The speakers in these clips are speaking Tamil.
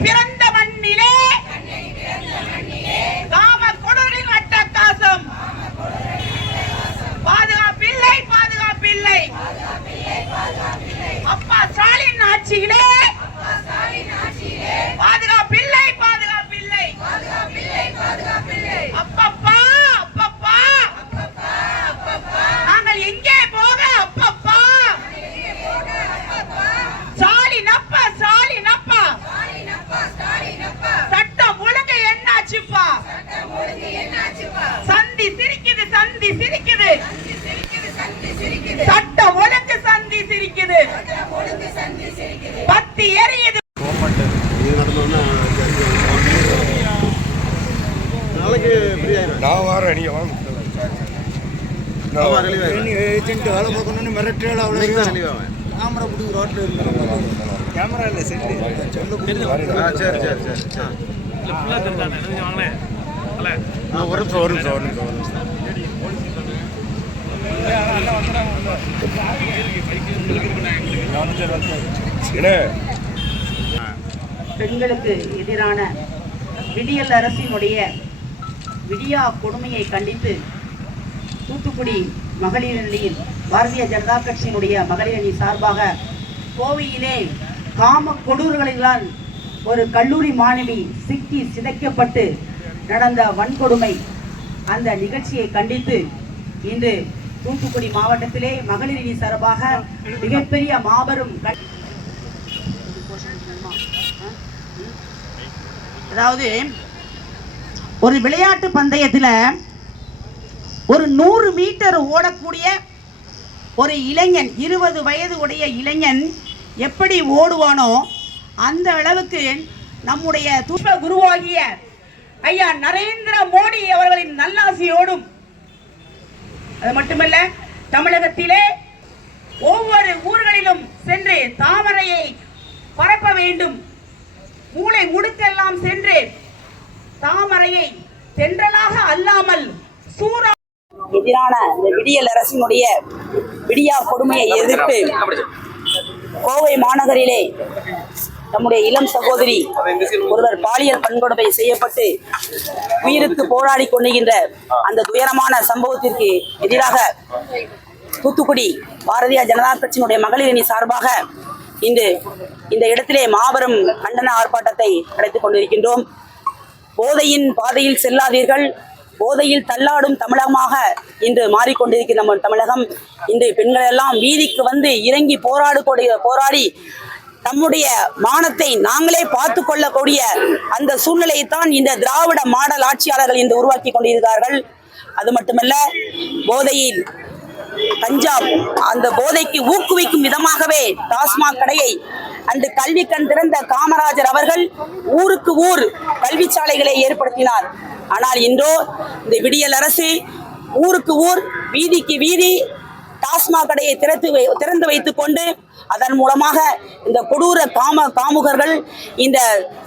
ni சந்தி சிரிக்குது. சட்ட ஒழுங்கு சந்தி சிரிக்குது. பத்தி எரியுது. நான் வரேன் நீங்க வாங்க. வேலை பார்க்கணும்னு தான் அவ்வளோ கேமரா பிடிச்சி ரோட்டில் கேமரா இல்லை செல்லு சரி சரி சரி. ஒரு நிமிஷம் ஒரு நிமிஷம் ஒரு நிமிஷம் ஒரு நிமிஷம். பெண்களுக்கு எதிரான விடியல் அரசினுடைய விடியா கொடுமையை கண்டித்து தூத்துக்குடி மகளிர் அணியின் பாரதிய ஜனதா கட்சியினுடைய மகளிர் அணி சார்பாக கோவையிலே காம கொடூர்களால் ஒரு கல்லூரி மாணவி சிக்கி சிதைக்கப்பட்டு நடந்த வன்கொடுமை அந்த நிகழ்ச்சியை கண்டித்து இன்று தூத்துக்குடி மாவட்டத்திலே மகளிர் அணி சார்பாக மிகப்பெரிய மாபெரும் அதாவது ஒரு விளையாட்டு பந்தயத்துல ஒரு நூறு மீட்டர் ஓடக்கூடிய ஒரு இளைஞன் இருபது வயது உடைய இளைஞன் எப்படி ஓடுவானோ அந்த அளவுக்கு நம்முடைய துஷ்ப குருவாகிய ஐயா நரேந்திர மோடி அவர்களின் நல்லாசியோடும் அது மட்டுமல்ல தமிழகத்திலே ஒவ்வொரு ஊர்களிலும் சென்று தாமரையை பரப்ப வேண்டும். மூளை முடுக்கெல்லாம் சென்று தாமரையை தென்றலாக அல்லாமல் சூறா எதிரான இந்த விடியல் அரசினுடைய விடியா கொடுமையை எதிர்த்து கோவை மாநகரிலே நம்முடைய இளம் சகோதரி ஒருவர் பாலியல் வன்கொடுமை செய்யப்பட்டு உயிருக்கு போராடி கொண்டுகின்ற அந்த துயரமான சம்பவத்திற்கு எதிராக தூத்துக்குடி பாரதிய ஜனதா கட்சியினுடைய மகளிர் அணி சார்பாக இன்று இந்த இடத்திலே மாபெரும் கண்டன ஆர்ப்பாட்டத்தை நடத்திக் கொண்டிருக்கின்றோம். போதையின் பாதையில் செல்லாதீர்கள். போதையில் தள்ளாடும் தமிழகமாக இன்று மாறிக்கொண்டிருக்கிற நம்ம தமிழகம். இன்று பெண்கள் எல்லாம் வீதிக்கு வந்து இறங்கி போராடக்கூடிய போராடி நம்முடைய மானத்தை நாங்களே பார்த்து கொள்ளக்கூடிய அந்த சூழ்நிலையை தான் இந்த திராவிட மாடல் ஆட்சியாளர்கள் இன்று உருவாக்கி கொண்டிருக்கிறார்கள். அது மட்டுமல்ல போதையில் பஞ்சாப் அந்த போதைக்கு ஊக்குவிக்கும் விதமாகவே டாஸ்மாக் கடையை அன்று கல்வி கண் திறந்த காமராஜர் அவர்கள் ஊருக்கு ஊர் கல்வி சாலைகளை ஏற்படுத்தினார். ஆனால் இன்றோ இந்த விடியல் அரசு ஊருக்கு ஊர் வீதிக்கு வீதி டாஸ்மாக் கடையை திறத்து வை திறந்து வைத்துக் கொண்டு அதன் மூலமாக இந்த கொடூர காம காமுகர்கள் இந்த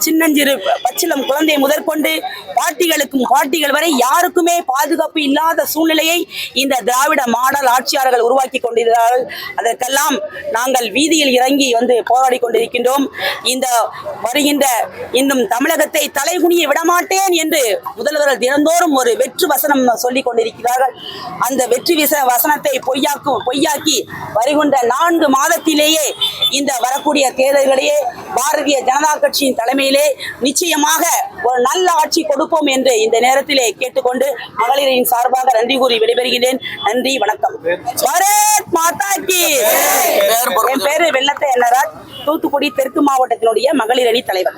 சின்னஞ்சிறு பச்சிலம் குழந்தையை முதற்கொண்டு பாட்டிகளுக்கும் பாட்டிகள் வரை யாருக்குமே பாதுகாப்பு இல்லாத சூழ்நிலையை இந்த திராவிட மாடல் ஆட்சியாளர்கள் உருவாக்கி கொண்டிருக்கிறார்கள். அதற்கெல்லாம் நாங்கள் வீதியில் இறங்கி வந்து போராடி கொண்டிருக்கின்றோம். இந்த வருகின்ற இன்னும் தமிழகத்தை தலைகுனிய விடமாட்டேன் என்று முதல்வர்கள் தினந்தோறும் ஒரு வெற்று வசனம் சொல்லிக் கொண்டிருக்கிறார்கள். அந்த வெற்றி விச வசனத்தை பொய்யாக்கும் பொய்யாக்கி வருகின்ற நான்கு மாதத்திலேயே இந்த வரக்கூடிய தேர்தல்களையே பாரதிய ஜனதா கட்சியின் தலைமையிலே நிச்சயமாக ஒரு நல்ல ஆட்சி கொடுப்போம் என்று இந்த நேரத்திலே கேட்டுக்கொண்டு மகளிரின் சார்பாக நன்றி கூறி விடைபெறுகிறேன் நன்றி வணக்கம். பாரத் மாதா கி. என் பேரு வெள்ளத்தை என்னராஜ் தூத்துக்குடி தெற்கு மாவட்டத்தினுடைய மகளிர் அணி தலைவர்.